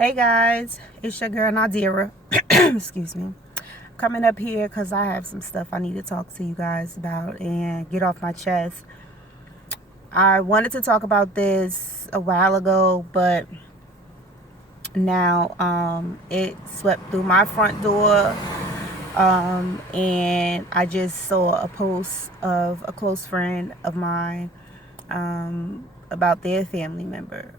Hey guys, it's your girl Nadira. Excuse me. Coming up here because I have some stuff I need to talk to you guys about and get off my chest. I wanted to talk about this a while ago, but now it swept through my front door. And I just saw a post of a close friend of mine about their family member.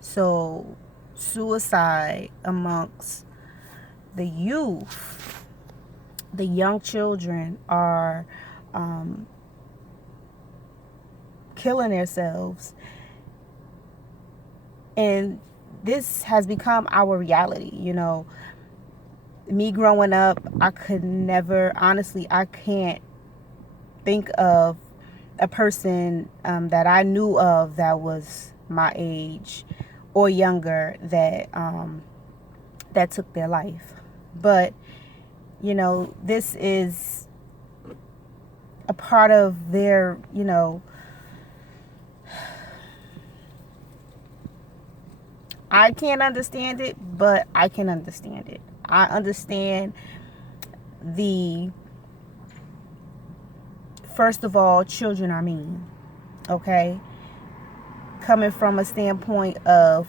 So, suicide amongst the youth, the young children are killing themselves. And this has become our reality. Me growing up, I could never, honestly, I can't think of a person that I knew of that was my age or younger that took their life. But this is a part of their, I can't understand it, but I can understand it. I understand the, first of all, children are mean, okay? Coming from a standpoint of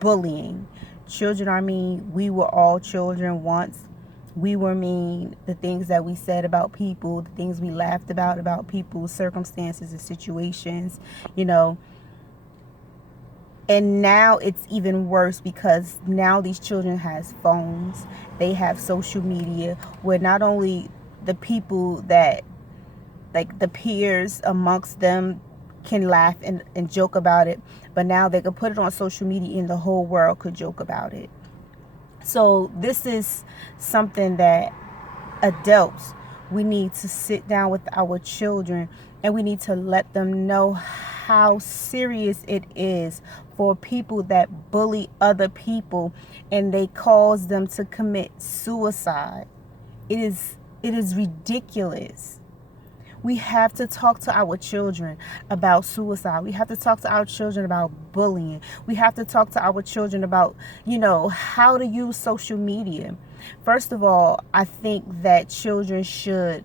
bullying. Children are mean. We were all children once. We were mean. The things that we said about people, the things we laughed about people's circumstances and situations, And now it's even worse because now these children has phones. They have social media where not only the people that, like the peers amongst them, can laugh and joke about it, but now they could put it on social media and the whole world could joke about it. So this is something that adults, we need to sit down with our children and we need to let them know how serious it is for people that bully other people and they cause them to commit suicide. It is ridiculous. We have to talk to our children about suicide. We have to talk to our children about bullying. We have to talk to our children about, how to use social media. First of all, I think that children should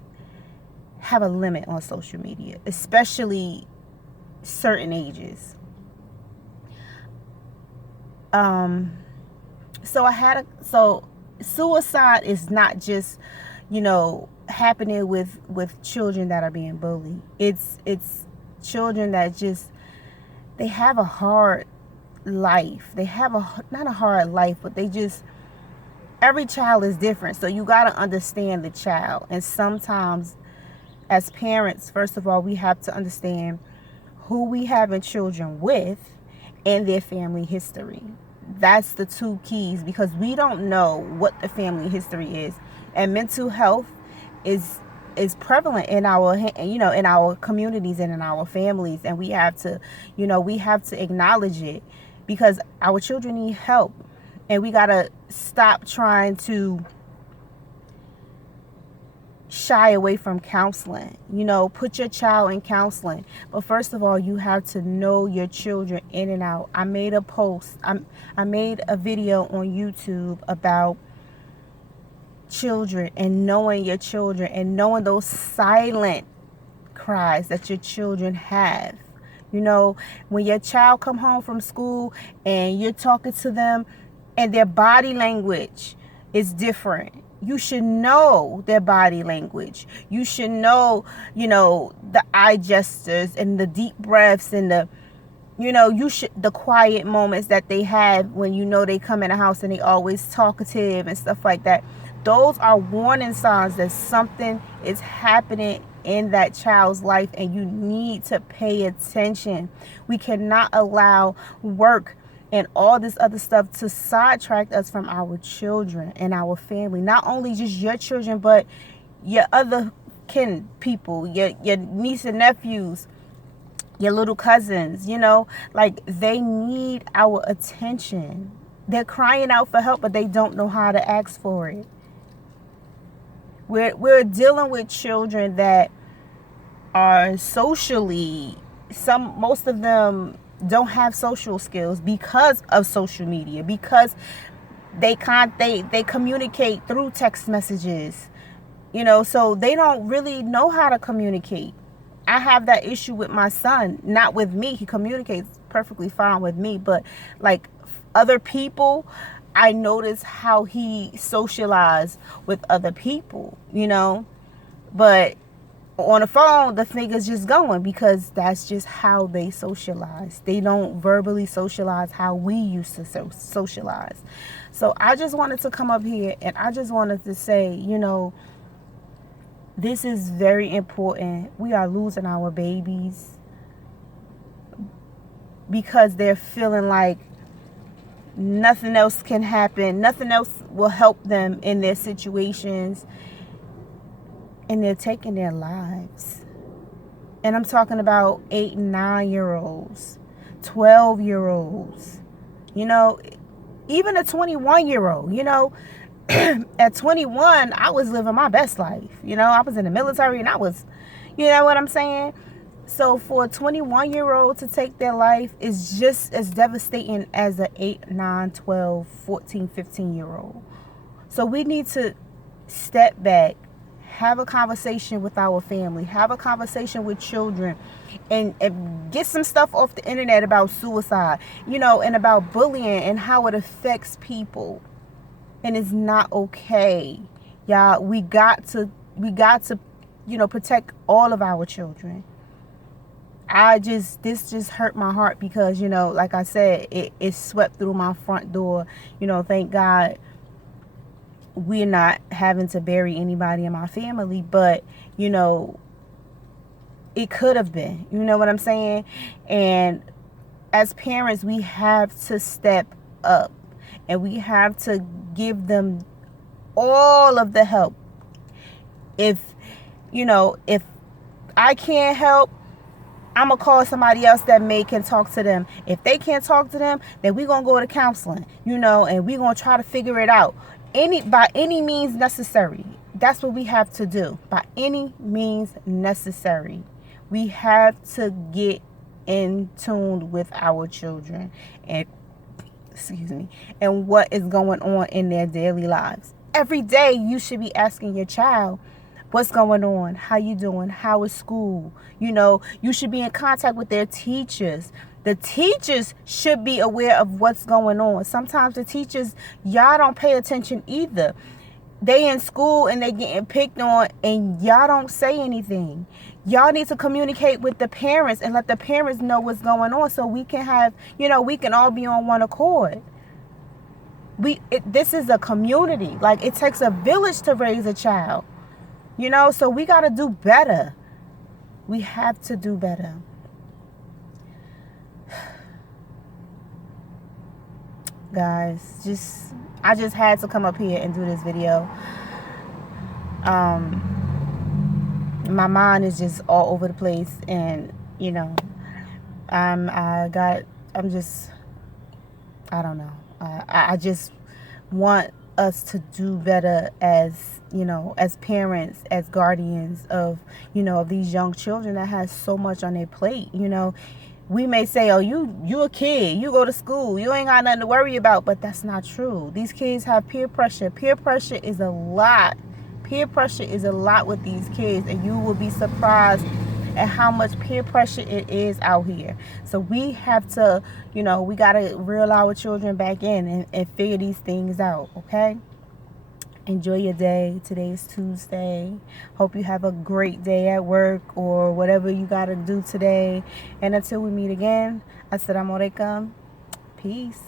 have a limit on social media, especially certain ages. So suicide is not just, happening with children that are being bullied. It's children that just, they have a hard life. They have not a hard life, but they just, every child is different. So you got to understand the child. And sometimes as parents, first of all, we have to understand who we having children with and their family history. That's the two keys, because we don't know what the family history is. And mental health is prevalent in our in our communities and in our families, and we have to acknowledge it, because our children need help, and we got to stop trying to shy away from counseling. Put your child in counseling, but first of all, you have to know your children in and out. I made a post, I made a video on YouTube about children and knowing your children and knowing those silent cries that your children have. When your child come home from school and you're talking to them and their body language is different, you should know their body language. You should know, the eye gestures and the deep breaths and the quiet moments that they have when they come in the house and they always talkative and stuff like that. Those are warning signs that something is happening in that child's life, and you need to pay attention. We cannot allow work and all this other stuff to sidetrack us from our children and our family. Not only just your children, but your other kin people, your niece and nephews, your little cousins, like they need our attention. They're crying out for help, but they don't know how to ask for it. We're dealing with children that are socially, most of them don't have social skills because of social media, because They communicate through text messages, you know, so they don't really know how to communicate. I have that issue with my son, not with me. He communicates perfectly fine with me, but like other people, I notice how he socializes with other people, you know. But on the phone, the finger's just going because that's just how they socialize. They don't verbally socialize how we used to socialize. So I just wanted to come up here and I just wanted to say, you know, this is very important. We are losing our babies because they're feeling like nothing else can happen. Nothing else will help them in their situations. And they're taking their lives. And I'm talking about 8 and 9-year-olds, 12-year-olds, you know, even a 21-year-old, you know. At 21, I was living my best life. You know, I was in the military and I was, you know what I'm saying? So for a 21-year-old to take their life is just as devastating as an 8, 9, 12, 14, 15-year-old. So we need to step back, have a conversation with our family, have a conversation with children, and get some stuff off the internet about suicide, you know, and about bullying and how it affects people. And it's not okay. Y'all, we got to, you know, protect all of our children. This just hurt my heart because, you know, like I said, it swept through my front door. You know, thank God we're not having to bury anybody in my family, but, you know, it could have been, you know what I'm saying? And as parents, we have to step up and we have to give them all of the help. If, you know, if I can't help, I'm going to call somebody else that can talk to them. If they can't talk to them, then we're going to go to counseling, you know, and we're going to try to figure it out. By any means necessary. That's what we have to do. By any means necessary. We have to get in tune with our children and, and what is going on in their daily lives. Every day you should be asking your child, what's going on? How you doing? How is school? You know, you should be in contact with their teachers. The teachers should be aware of what's going on. Sometimes the teachers, y'all don't pay attention either. They in school and they getting picked on and y'all don't say anything. Y'all need to communicate with the parents and let the parents know what's going on so we can have, you know, we can all be on one accord. This is a community. Like, it takes a village to raise a child. You know, so we got to do better. We have to do better. Guys, I just had to come up here and do this video. My mind is just all over the place, and you know, I don't know. I just want us to do better as, you know, as parents, as guardians of, you know, of these young children that has so much on their plate. You know, we may say, oh, you a kid, you go to school, you ain't got nothing to worry about, but that's not true. These kids have peer pressure. Peer pressure is a lot. Peer pressure is a lot with these kids, and you will be surprised at how much peer pressure it is out here. So we have to, you know, we got to reel our children back in and figure these things out, okay? Enjoy your day. Today is Tuesday. Hope you have a great day at work or whatever you got to do today. And until we meet again, Assalamu alaikum. Peace.